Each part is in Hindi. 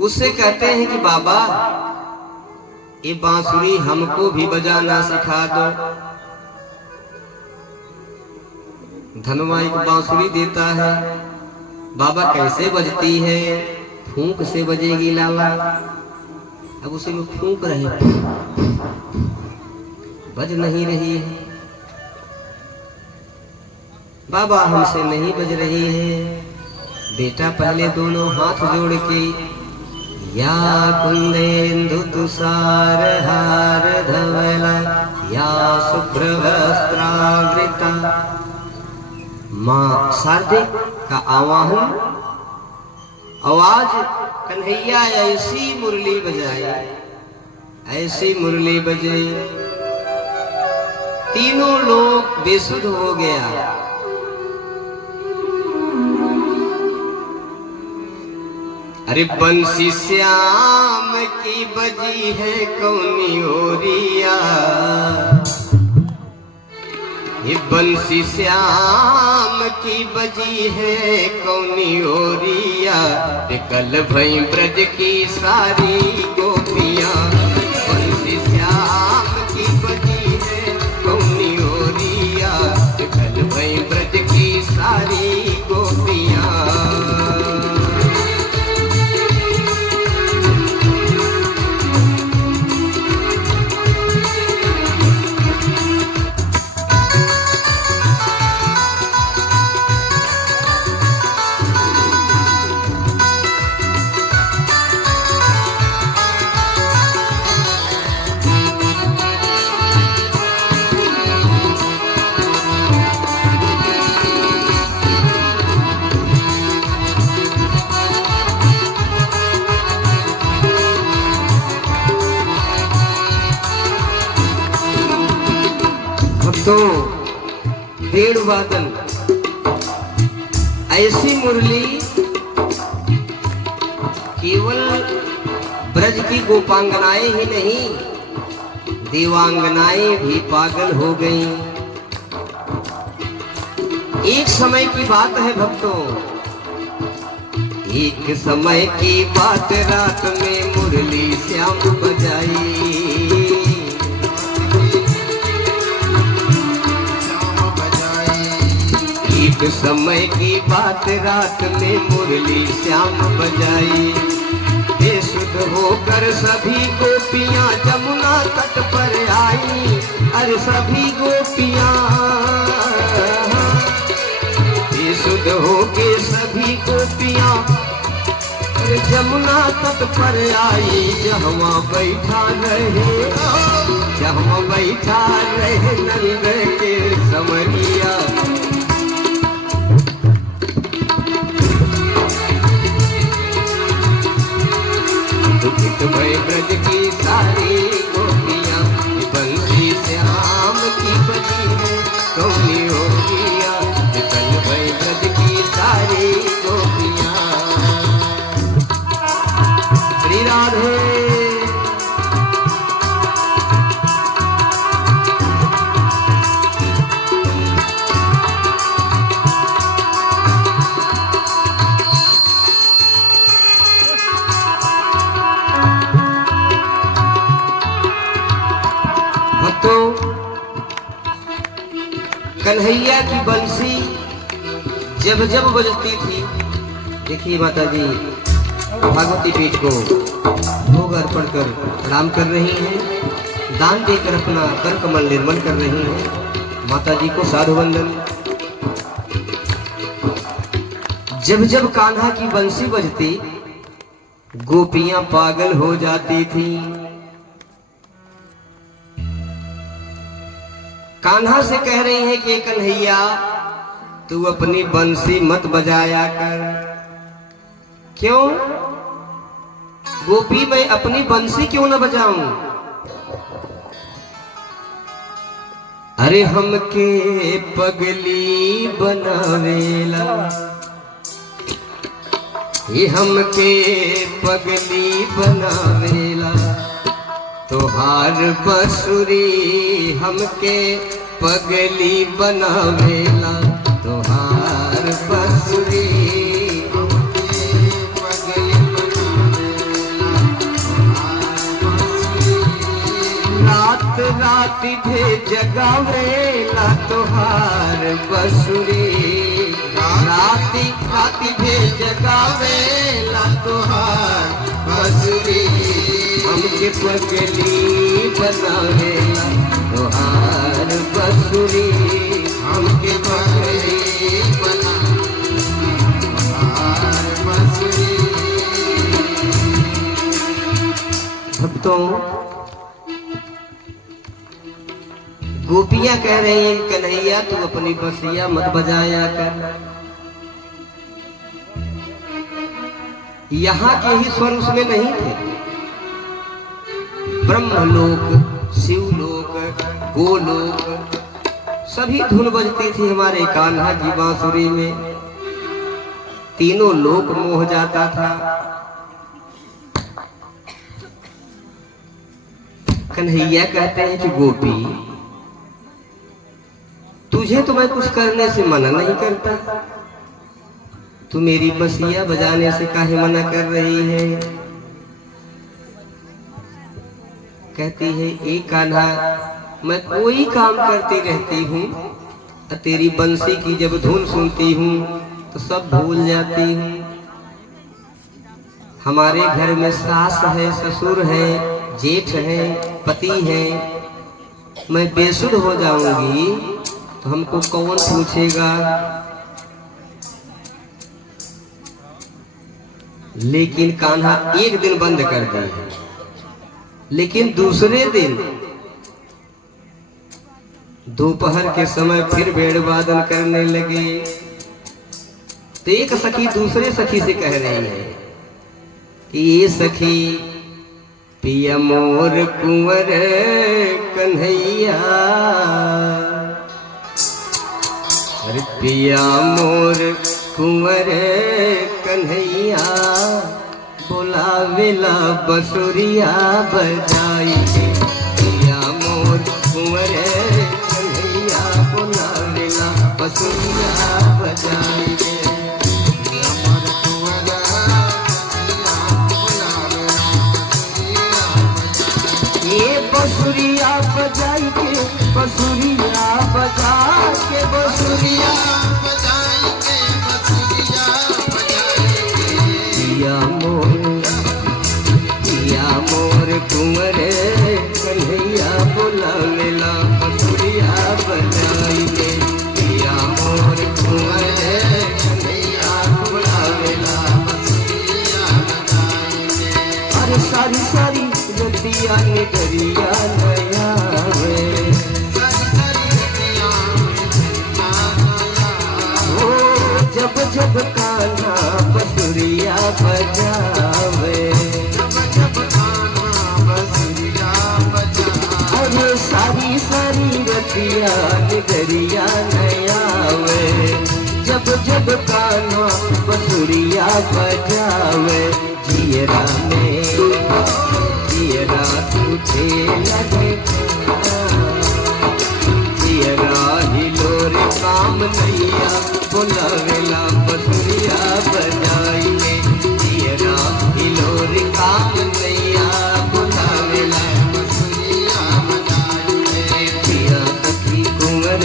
उससे कहते हैं कि बाबा ये बांसुरी हमको भी बजाना सिखा दो। धनवा एक बांसुरी देता है। बाबा कैसे बजती है? फूंक से बजेगी लाला। अब उसे में फूंक रहे, बज नहीं रही है। बाबा हमसे नहीं बज रही है। बेटा पहले दोनों हाथ जोड़ के या कुंदेन्दु तुषार हार धवला या शुभ्र वस्त्रावृता। माँ शारदे का आवाहन, आवाज कन्हैया ऐसी मुरली बजाए, ऐसी मुरली बजे तीनों लोग बेसुध हो गया। अरे बंसी श्याम की बजी है कौनी ओरिया, ये बंसी श्याम की बजी है कौनी ओरिया। कल भई ब्रज की सारी गोपियां, बंसी श्याम की बजी है कौनी ओरिया। कल भई ब्रज की सारी गोपियां। तो डेढ़ वादन ऐसी मुरली केवल ब्रज की गोपांगनाएं ही नहीं, देवांगनाएं भी पागल हो गईं। एक समय की बात है भक्तों, एक समय की बात, रात में मुरली श्याम बजाई। एक समय की बात, रात में मुरली श्याम बजाई। बेसुध होकर सभी गोपियां जमुना तट पर आई। अरे सभी गोपियां बेसुध होके सभी गोपियां जमुना तट पर आई। जहाँ बैठा रहे, जहाँ बैठा रहे नंद के समरिया। भय ब्रज की सारी गोपियां, बंसी श्याम की बजी है कौनी ओरिया। कल भय ब्रज की सारी गोपियां। श्री राधे। कन्हैया की बंसी जब जब बजती थी, देखिए माता जी भागवती पीठ को भोग अर्पण कर प्रणाम कर रही हैं, दान देकर अपना कर कमल निर्मल कर रही हैं। माता जी को साधु वंदन। जब जब कान्हा की बंसी बजती, गोपियां पागल हो जाती थी। कान्हा से कह रही है कि कन्हैया तू अपनी बंसी मत बजाया कर। क्यों गोपी, मैं अपनी बंसी क्यों न बजाऊं? अरे हमके पगली बनावेला, ये हमके पगली बनावेला। तोहार बसुरी हमके पगली बनावेला। तोहार बसुरी राति भेज जगावेला तोहार बसुरी राति भेज जगावेला तोहार बसुरी हमके पगली बनावेला तोहार बसुरी हमके पगली बनावेला बसुरी। भक्तों, गोपियां कह रही हैं कन्हैया तू अपनी बसिया मत बजाया कर। यहाँ के ही स्वर उसमें नहीं थे। ब्रह्मलोक, शिवलोक, गोलोक सभी धुन बजती थी हमारे कान्हा जी बांसुरी में। तीनों लोक मोह जाता था। कन्हैया कहते हैं कि गोपी तुझे तो मैं कुछ करने से मना नहीं करता, तू मेरी बसिया बजाने से काहे मना कर रही है। कहती है ए कान्हा मैं कोई काम करती रहती हूँ, तेरी बंसी की जब धुन सुनती हूँ तो सब भूल जाती हूँ। हमारे घर में सास है, ससुर है, जेठ है, पति है, मैं बेसुध हो जाऊंगी तो हमको कौन पूछेगा। लेकिन कान्हा एक दिन बंद कर दी, लेकिन दूसरे दिन दोपहर के समय फिर भेड़ वादन करने लगे। तो एक सखी दूसरे सखी से कह रही है कि ये सखी पिया मोर कुंवर कन्हैया, अरे पिया मोर कुंवर कन्हैया बोलावेला बसुरिया बजाई के। पिया मोर कुंवर कन्हैया बोलावेला बसुरिया बजाई के। बसुरिया बजाई के, बसुरिया बजा के, बसुरिया बजाई के, बसुरिया बजाई के। पिया मोर कुंवर कन्हैया बोलावेला बसुरिया बजाई के। पिया मोर कुंवर कन्हैया बोलावेला बसुरिया बजाई के। अरे सारी सारी रतिया निडरिया नया वे, ओ जब जब कान्हा बसुरिया बजावे, अरे सारी सारी रतिया निडरिया नया वे, जब जब कान्हा बसुरिया बजावे। जियरा में जियरा तुझे लगे, जियरा हिलोर काम नैया बोलावेला बसुरिया बजाई में। जियरा हिलोर काम नैया बोलावेला बसुरिया बजाई में। पिया सखी कुंवर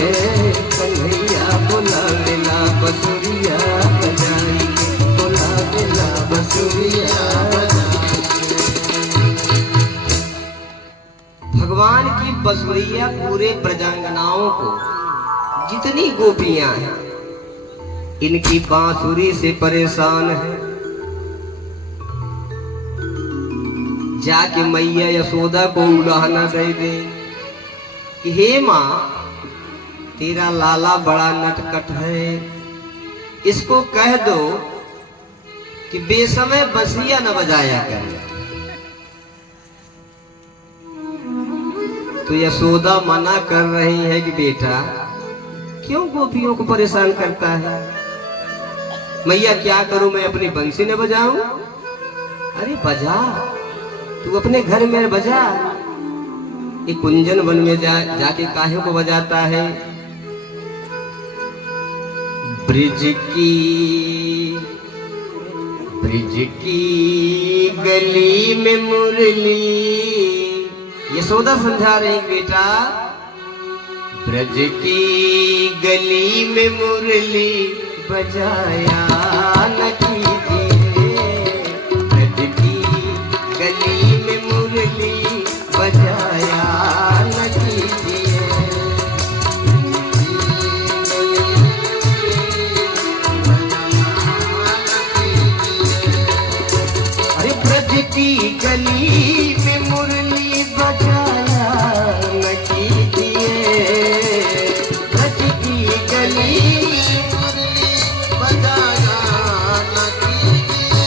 कन्हैया बोलावेला बसुरिया बजाई में, बोलावेला बसुरिया। भगवान की बसुरिया पूरे ब्रजांगनाओं को, जितनी गोपियां हैं इनकी बांसुरी से परेशान है। जाके मैया यशोदा को उलाहना दे दे कि हे माँ तेरा लाला बड़ा नटखट है, इसको कह दो कि बेसमय बसिया न बजाया करे। तो यशोदा मना कर रही है कि बेटा क्यों गोपियों को परेशान करता है। मैया क्या करूं मैं अपनी बंसी न बजाऊं। अरे बजा, तू अपने घर में बजा। ये कुंजन वन में जाके काहे को बजाता है। ब्रिज की गली में मुरली यशोदा समझा रही बेटा, ब्रज की गली में मुरली बजाया न कीजिए, ब्रज की गली में मुरली बजाया न कीजिए। अरे ब्रज की गली में मुरली बजाया न कीजिए, ब्रज की गली मुरली बजाया न कीजिए।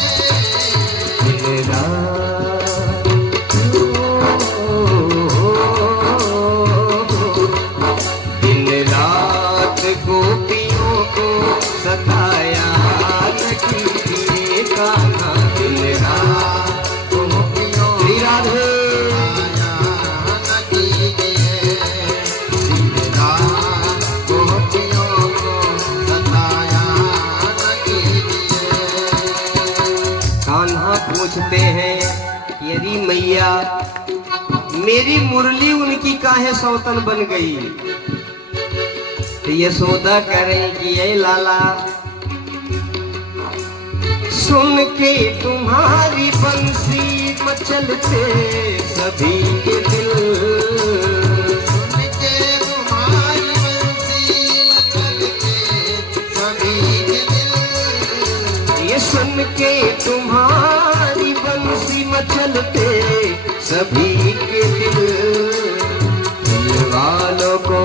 दिन रात दिन रात गोपियों को सताया न कीजिए, कान्हा दिन रात गोपियों श्री राधे पूछते हैं, यदि मैया मेरी मुरली उनकी काहे सौतन बन गई? तो यशोदा कह रही कि ये लाला, सुन के तुम्हारी बंसी मचलते सभी के दिल, सुन के तुम्हारी बंसी मचलते सभी के दिल, ये सुन के तुम्हारी बंसी मचलते सभी के दिल, दिल वालों को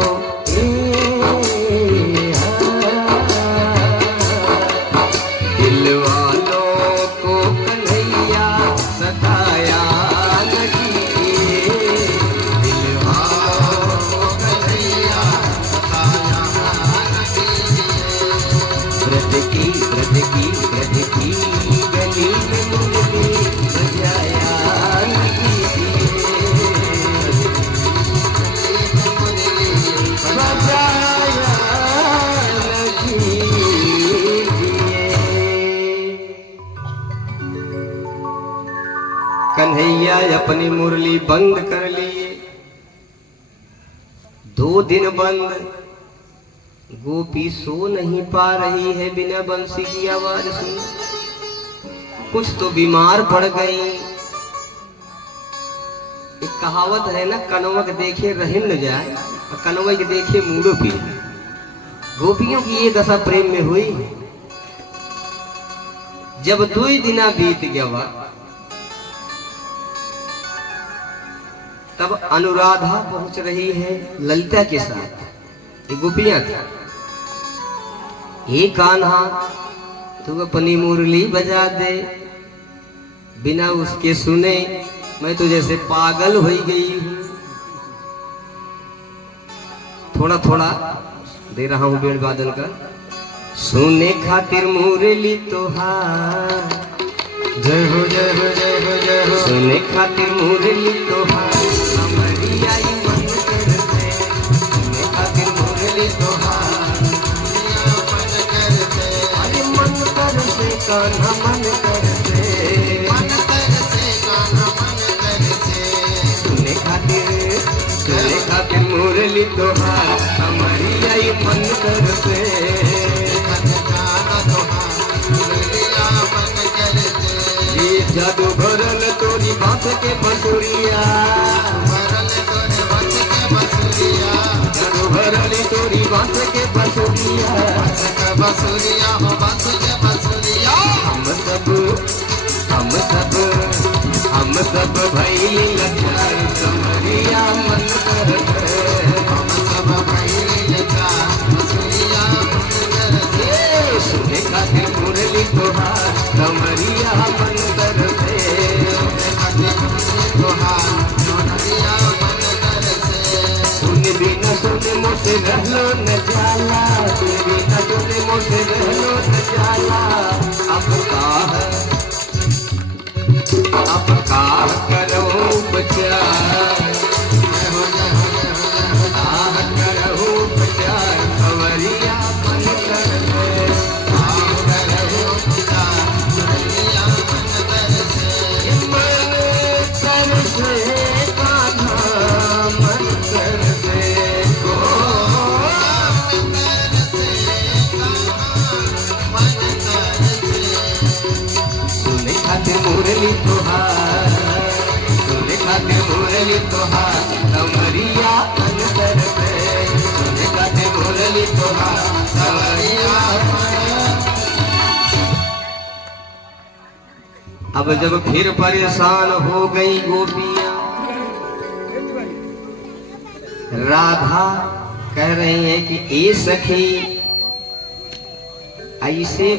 दिल वालों को कन्हैया सताया न कीजिए, दिल वालों को कन्हैया सताया न कीजिए। ब्रज की गली में मुरली बजाया न कीजिए, बजाया न कीजिए। कन्हैया अपनी मुरली बंद कर लिए, 2 दिन बंद। गोपी सो नहीं पा रही है बिना बंसी की आवाज सुन, कुछ तो बीमार पड़ गई। एक कहावत है ना, कनवक देखे रहिम न जाए और कनवक देखे मूड़ो पी। गोपियों की ये दशा प्रेम में हुई। जब 2 दिना बीत गया तब अनुराधा पहुंच रही है ललिता के साथ, ये गोपियां थी। हे कान्हा, तू अपनी मुरली बजा दे, बिना उसके सुने मैं तो जैसे पागल हो गई हूं। थोड़ा थोड़ा दे रहा हूं बेड़ वादन का, सुने खातिर मुरली तोहार, जय हो जय हो जय हो जय हो, सुने खातिर मुरली तोहार, हमारी आई मन करते, सुने खातिर मुरली तोहार, अरे मन करते कान्हा मन करते, मन करते कान्हा मन करते, सुने खातिर मुरली तोहार, हमारी आई मन करते, जादू भरल तोरी बात के बसुरिया, जादू भरल तोरी बात के बसुरिया, बसुरिया हो बात के बसुरिया। हम सब भइली लचार, समरिया मन करते, हम सब भइली लचार, बसुरिया मन करते, सुने खातिर मुरली तोहार, समरिया मन करते, सुने खातिर मुरली तोहार, समरिया मन करते। सुन बिना सुने मोसे रहलो न जाला, सुन बिना सुने मोसे रहलो न जाला, अब का करो उपचार, करो उपचार, खबरिया मन करते, करो उपचार, खबरिया मन करते, मन करते कान्हा तोहार कमरिया अंतर में, काटे मुरली तोहार कमरिया। अब जब फिर परेशान हो गई गोपियां, राधा कह रही है कि ए सखी ऐसे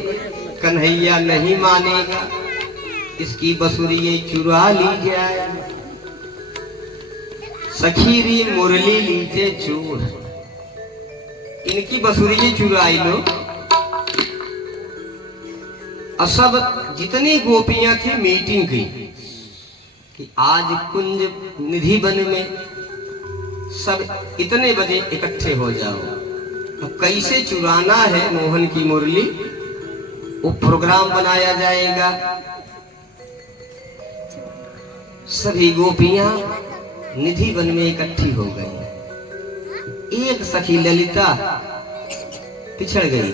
कन्हैया नहीं मानेगा, इसकी बसुरी चुरा ली जाए। सखीरी मुरली लीजे चोर, इनकी बसुरी चुराई लो। और सब जितनी गोपियां थी मीटिंग की कि आज कुंज निधि वन में सब इतने बजे इकट्ठे हो जाओ। अब कैसे चुराना है मोहन की मुरली, वो प्रोग्राम बनाया जाएगा। सभी गोपियां निधि वन में इकट्ठी हो गई। एक सखी ललिता पिछड़ गई।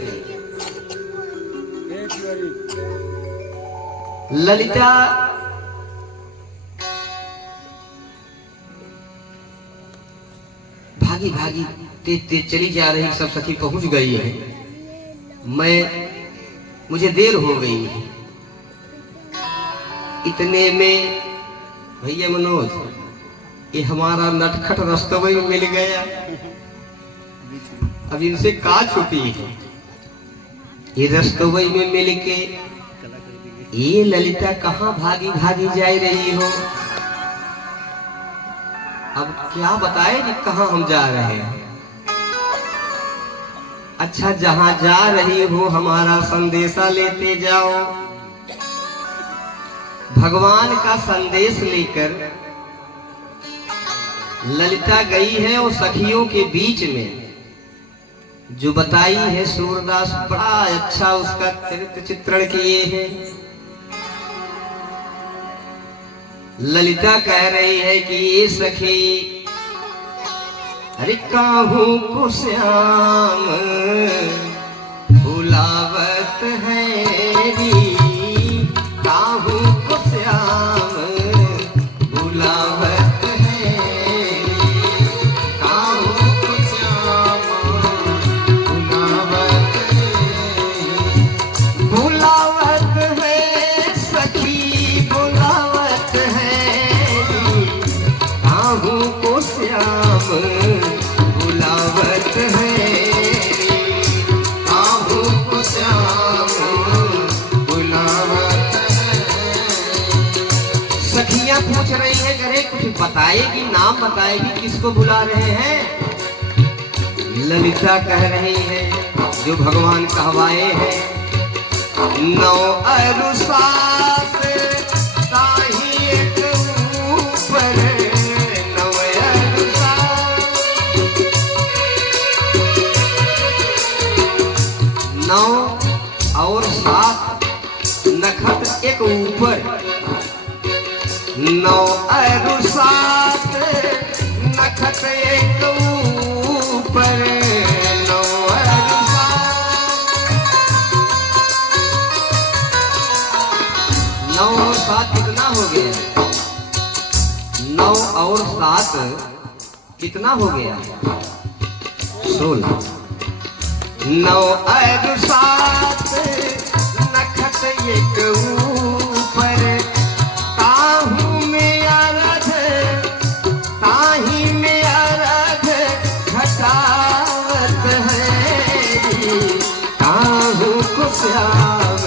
ललिता भागी भागी तेज तेज चली जा रही, सब सखी पहुंच गई है। मुझे देर हो गई। इतने में भैया मनोज, ये हमारा नटखट रस्तों में मिल गया। अब इनसे का छुपी है। ये रस्तों में मिल के ये ललिता कहाँ भागी भागी जा रही हो। अब क्या बताए कि कहाँ हम जा रहे हैं। अच्छा, जहां जा रही हो हमारा संदेशा लेते जाओ। भगवान का संदेश लेकर ललिता गई है और सखियों के बीच में जो बताई है सूरदास, बड़ा अच्छा उसका चरित्र चित्रण किए हैं। ललिता कह रही है कि ये सखी अरे काहू को श्याम बुलावत है री, काहू को श्याम बुलावत है री, काहू को श्याम बुलावत है, बुलावत है सखी बुलावत है री, काहू को श्याम बुलावत है, काहू को श्याम बुलावत है। सखियां पूछ रही है, अरे कुछ बताएगी, नाम बताएगी, किसको बुला रहे हैं। ललिता कह रही है जो भगवान कहवाए हैं, नौ अरु सात ताही एक ऊपर, नौ और सात नखत एक ऊपर, नौ और सात नखत एक ऊपर, नौ और सात कितना हो गया। नौ और सात कितना हो गया, 16। नौ और सात नखत एक ऊपर, ताहू में अरध ताही में अरध घटावत है, ताहू को श्याम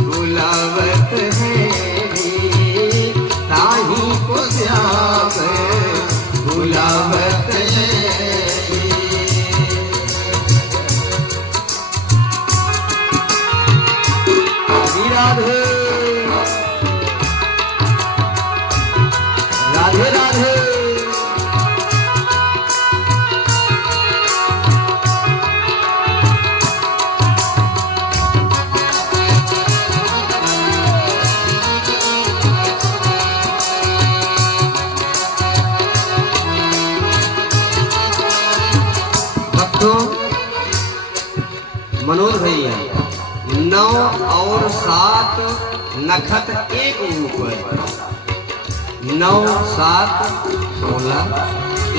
बुलावत है, ताही को श्याम बुलावत है। राधे राधे राधे। भक्तों, मनोज भैया, 9 और 7 नखत एक ऊपर, 9 7 16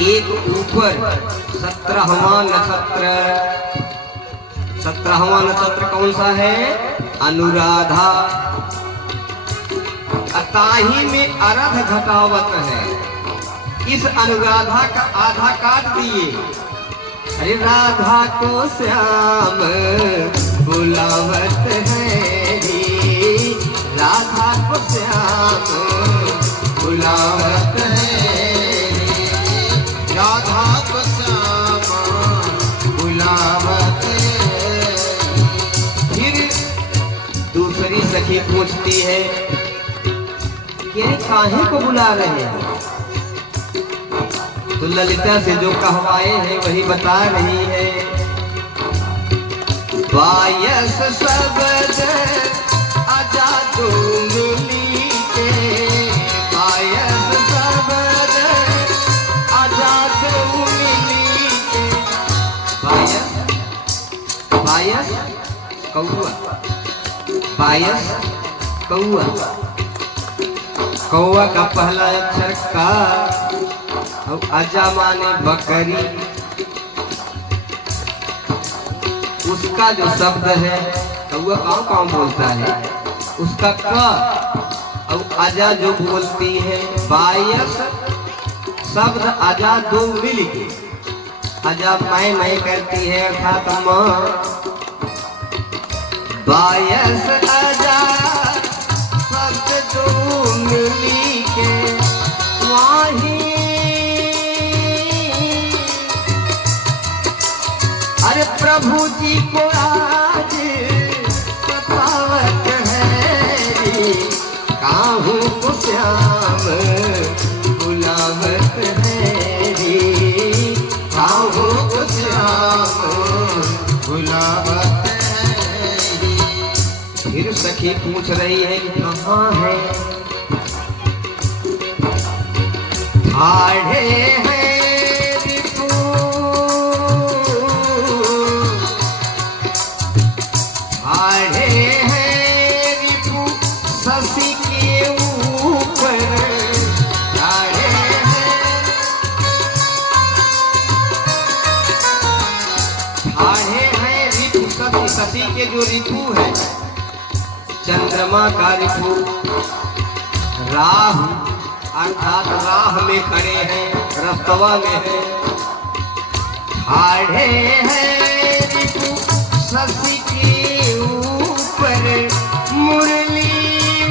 एक ऊपर 17वां नक्षत्र। 17वां नक्षत्र कौन सा है? अनुराधा। अताही में अर्ध घटावत है। इस अनुराधा का आधा काट दिए। अरे राधा को श्याम बुलावत है रे, राधा को श्याम बुलावत है रे, राधा को श्याम बुलावत है। फिर दूसरी सखी पूछती है कि अरे काहे को बुला रहे हैं? तो ललिता से जो कहवाए हैं वही बता रही है। बायस सबद आजा दो मिली के, बायस सबद आजा दो मिली के। बायस बायस कौआ, बायस कौआ। कौआ का पहला अक्षर का और आजा माने बकरी। उसका जो शब्द है कौआ कौन कौन बोलता है? उसका क और आजा जो बोलती है। बायस शब्द आजा दो मिल के, आजा मैं करती है अर्थात माँ। बायस आजा शब्द दो मिली के वाही। अरे प्रभु जी को आज बतावत है, काहू को श्याम बुलावत है रे, काहू को श्याम बुलावत है। फिर सखी पूछ रही है कि कहाँ है? ठाढ़े हैं शशि के जो ऋतु है, चंद्रमा का ऋतु, राहु अर्थात राह में खड़े हैं, रस्तवा में है। ठाढ़े हैं ऋतु शशि के ऊपर, मुरली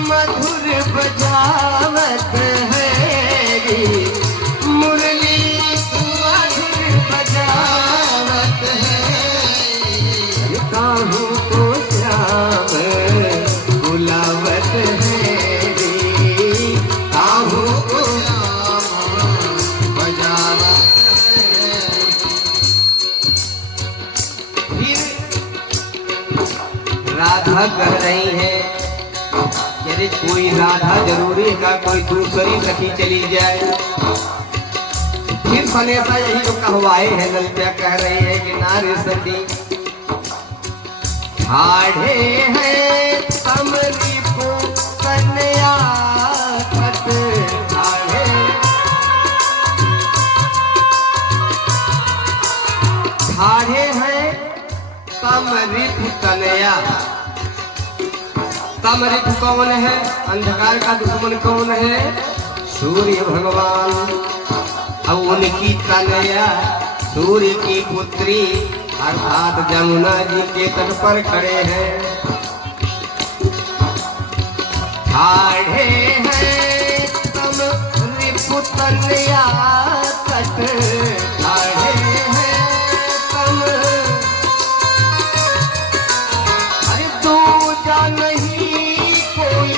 मधुर बजावत है रे, मुरली मधुर बजावत है। काहू को श्याम बुलावत है रे, काहू को श्याम बजावत है। फिर राधा कह रही है यदि कोई राधा जरूरी का कोई दूसरी सखी चली जाए। फिर सनेसा यही जो कहवाए हैं, ललिता कह रही है कि नारी सखी ठाढ़े हैं कमरी को कन्या कट, ठाढ़े ठाढ़े हैं कमरिप कन्या। कमरिप कौन है? अंधकार का दुश्मन कौन है? सूर्य भगवान। और उनकी कन्या सूर्य की पुत्री अर्थात जमुना जी के तट पर खड़े हैं। ठाढ़े हैं तम रिपुतलिया तट, ठाढ़े हैं तम। अरे दूजा नहीं कोई,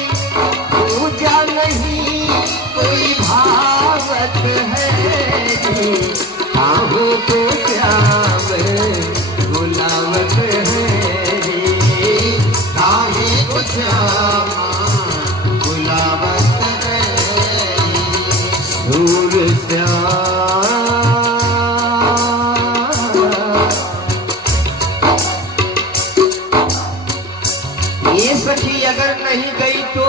दूजा नहीं कोई भावत है, काहू को श्याम बुलावत है रे, काहे को श्याम बुलावत है। सूर श्याम ये सखी अगर नहीं गई तो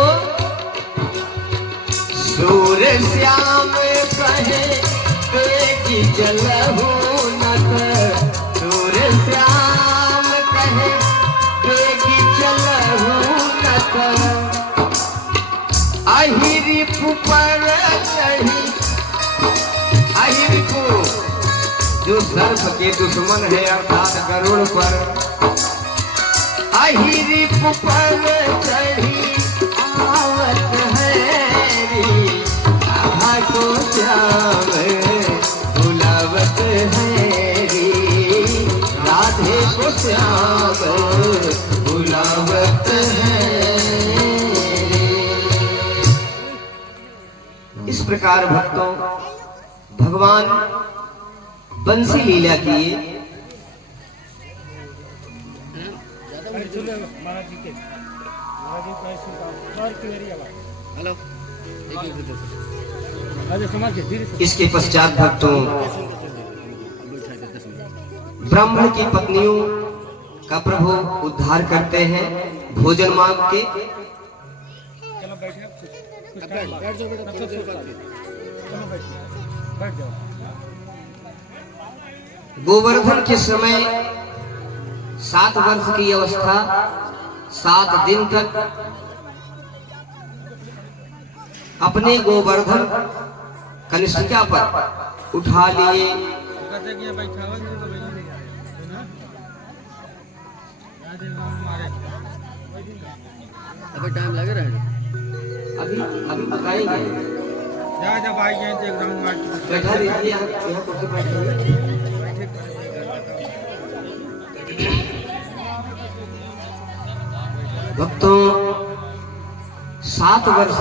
सूर्य श्याम कहे बेगी चलहु नत, सूर्य श्याम कहे बेगी चलहु नत, अहिरी पर चढ़ी, अहिरी जो सर्प के दुश्मन है अर्थात गरुड़ पर, अहिरी पर चढ़ी आवत है राधा को श्याम बुलावत है, राधे को श्याम बुलावत है। इस प्रकार भक्तों भगवान बंसी लीला किए। इसके पश्चात भक्तों ब्राह्मण की पत्नियों का प्रभु उद्धार करते हैं भोजन मांग के। गोवर्धन के समय 7 वर्ष की अवस्था 7 दिन तक अपने गोवर्धन कनिष्ठिका पर उठा लिए। अभी टाइम लग रहा है, अभी बताएंगे। जब आएंगे तो एकदम बैठा दीजिए यहाँ कुर्सी बैठिए। भक्तों 7 वर्ष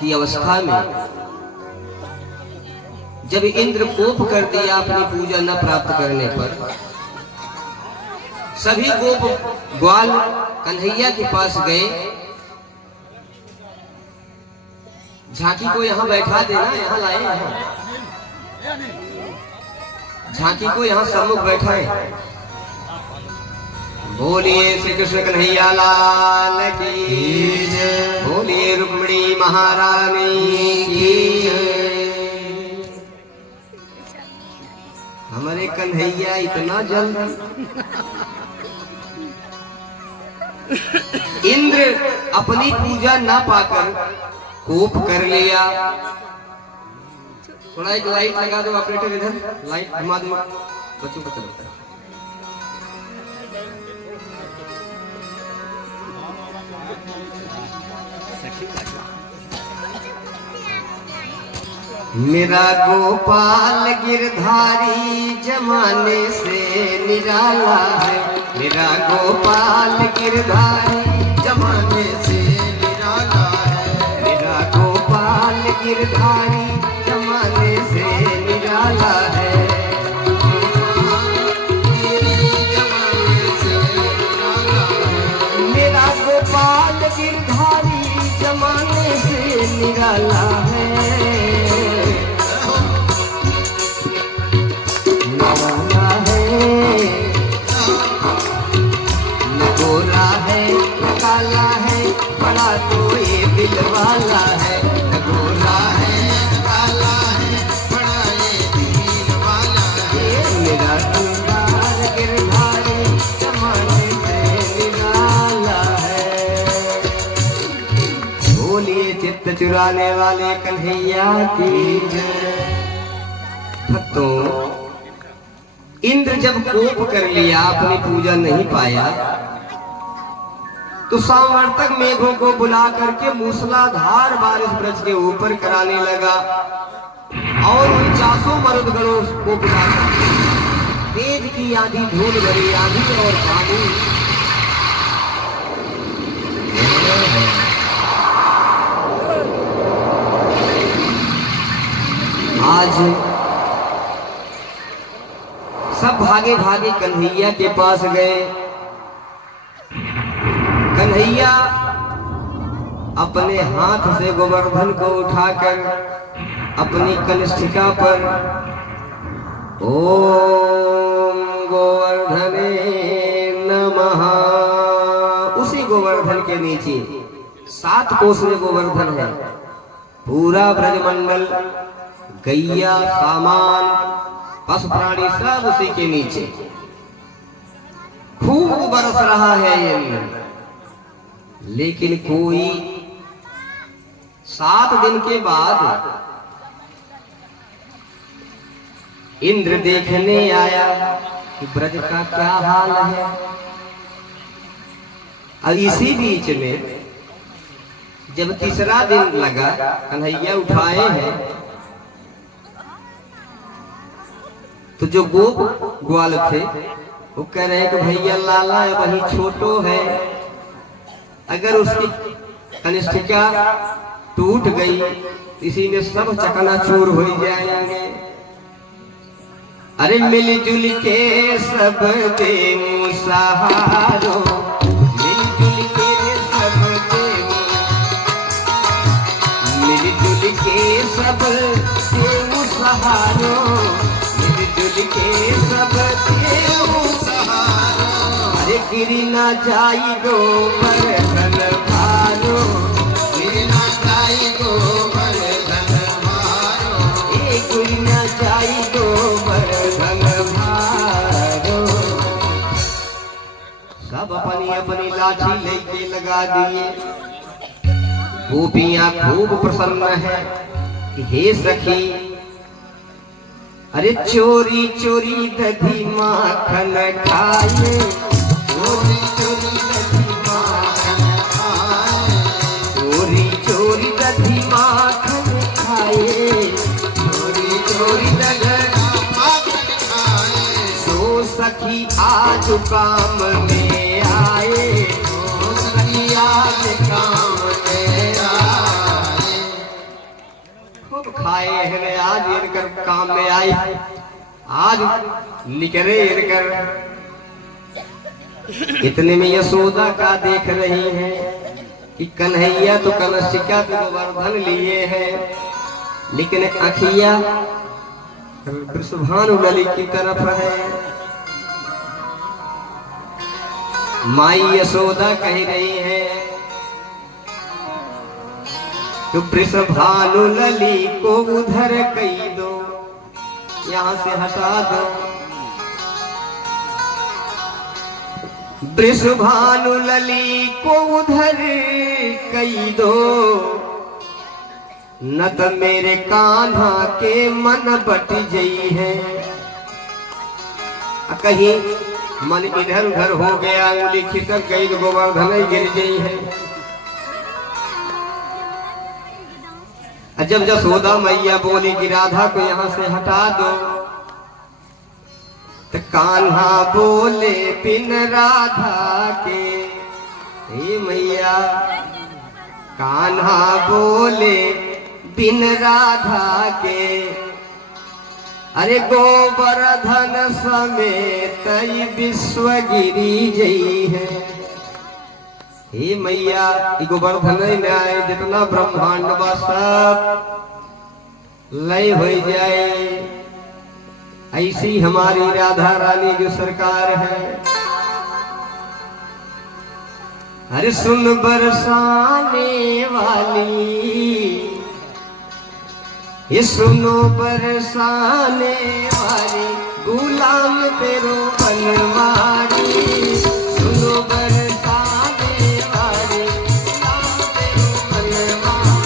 की अवस्था में जब इंद्र कोप कर दिया अपनी पूजा न प्राप्त करने पर, सभी गोप ग्वाल कन्हैया के पास गए। झांकी को यहाँ बैठा देना, यहाँ लाए, यहाँ झांकी को यहाँ सम्मुख बैठाए। बोलिए श्री कृष्ण कन्हैया लाल की जय, बोलिए रुक्मिणी महारानी की जय। हमारे कन्हैया इतना जल्दी इंद्र अपनी पूजा ना पाकर कोप कर लिया। थोड़ा एक लाइट लगा दो ऑपरेटर, इधर लाइट घुमा दो, बच्चों को चलता है। मेरा गोपाल गिरधारी जमाने से निराला है, मेरा गोपाल गिरधारी जमाने से निराला है, मेरा गोपाल गिरधारी जमाने से निराला है, मेरा गोपाल गिरधारी जमाने से निराला है, निराला है, न गोरा है न काला है, बड़ा तो ये दिल वाला है, न गोरा है न काला है, बड़ा ये दिल वाला है, मेरा गोपाल गिरधारी जमाने से निराला है। बोलिए चित्त चुराने वाले कन्हैया की जय। भक्तों इंद्र जब कोप कर लिया, अपनी पूजा नहीं पाया, तो सामर्थक मेघों को बुला करके मूसलाधार बारिश ब्रज के ऊपर कराने लगा और 49 मरुदगणों को बुला कर तेज की आंधी, धूल भरी आंधी और पानी आज सब भागे भागे कन्हैया के पास गए। कन्हैया अपने हाथ से गोवर्धन को उठाकर अपनी कनिष्ठिका पर ओम गोवर्धने नमः, उसी गोवर्धन के नीचे 7 कोस में गोवर्धन है, पूरा ब्रजमंडल, गैया, सामान, पशु प्राणी सब उसी के नीचे। खूब बरस रहा है ये, लेकिन कोई 7 दिन के बाद इंद्र देखने आया कि ब्रज का क्या हाल है। और इसी बीच में जब तीसरा दिन लगा, कन्हैया उठाए हैं, तो जो गोप ग्वाल थे वो कह रहे हैं कि भैया लाला वही छोटो है, अगर उसकी कनिष्ठिका टूट गई इसी में सब चकनाचूर हो जाएंगे। अरे मिलजुल के सब देव सहारो, मिलजुल के सब देव, मिलजुल के सब देव सहारो, मिलजुल के सब देव सहारो। अरे गिरी ना जाई गो बरधन भारो, गिरी ना जाई गो बरधन भारो, ए गिरी ना जाई गो बरधन भारो। सब अपनी अपनी लाठी लेके लगा दिए। गोपियां खूब प्रसन्न है कि हे सखी, अरे चोरी चोरी दधी माखन खाए, चोरी चोरी दधी माखन खाए, चोरी चोरी दधी माखन खाए, चोरी चोरी दधी माखन खाए। सो सखी आज काम में आए, सो सखी आज काम में आए। खूब खाए हैं आज, इनकर काम में आए, आज निकले इनकर। इतने में यशोदा का देख रही है कि कन्हैया तो कलशिका पे गोवर्धन लिए हैं, लेकिन अखिया वृषभानुबली की तरफ है। माई यशोदा कह रही है तो वृषभानुलली को उधर कही दो, यहाँ से हटा दो। वृषभानुलली को उधर कही दो, न तो मेरे कान्हा के मन बट जई है। कहीं मन इधर उधर हो गया, उंगली खिसक गई तो गोवर्धन गिर गई है। जब यशोदा मैया बोली कि राधा को यहाँ से हटा दो, तो कान्हा बोले बिन राधा के, हे मैया, कान्हा बोले बिन राधा के, अरे गोवर्धन समेत विश्वगिरी जई है। हे मैया, गोवर्धन में आए जितना ब्रह्मांड सब लय हो जाए, ऐसी हमारी राधा रानी जो सरकार है। अरे सुन बरसाने वाली, ये सुनो बरसाने वाली, गुलाम तेरो बनवारी। सुनो बरसाने वाली, गुलाम तेरो बनवारी।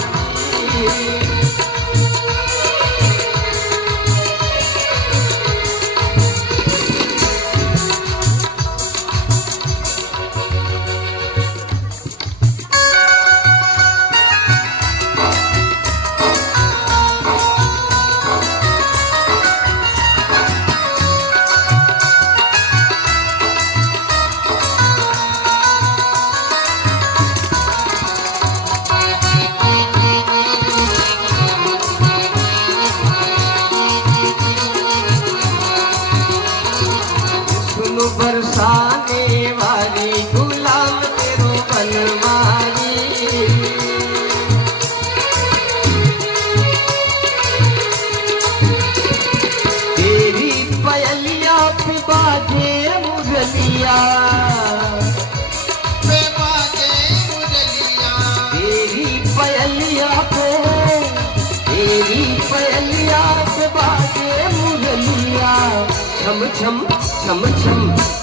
छम छम छम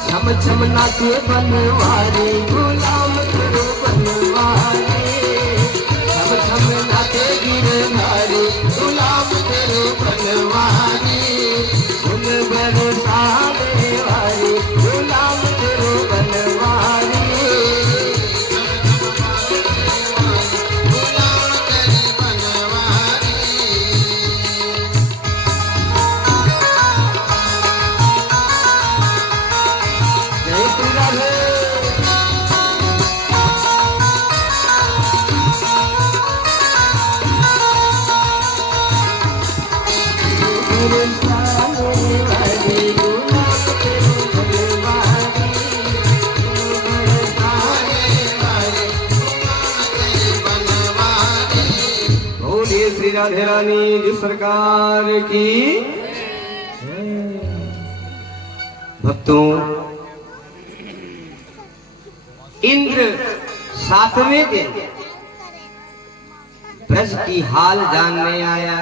छम छम नाचे बनवारी गुलाम तेरो बनवारी छम छम नाचे गिरधारी गुलाम तेरो बनवारी सुन बरसाने वारी गुलाम तेरो बनवारी जय श्री राधे। बोलिए श्री राधे रानी जी सरकार की। भक्तों, इंद्र 7वें दिन ब्रज की हाल जानने आया।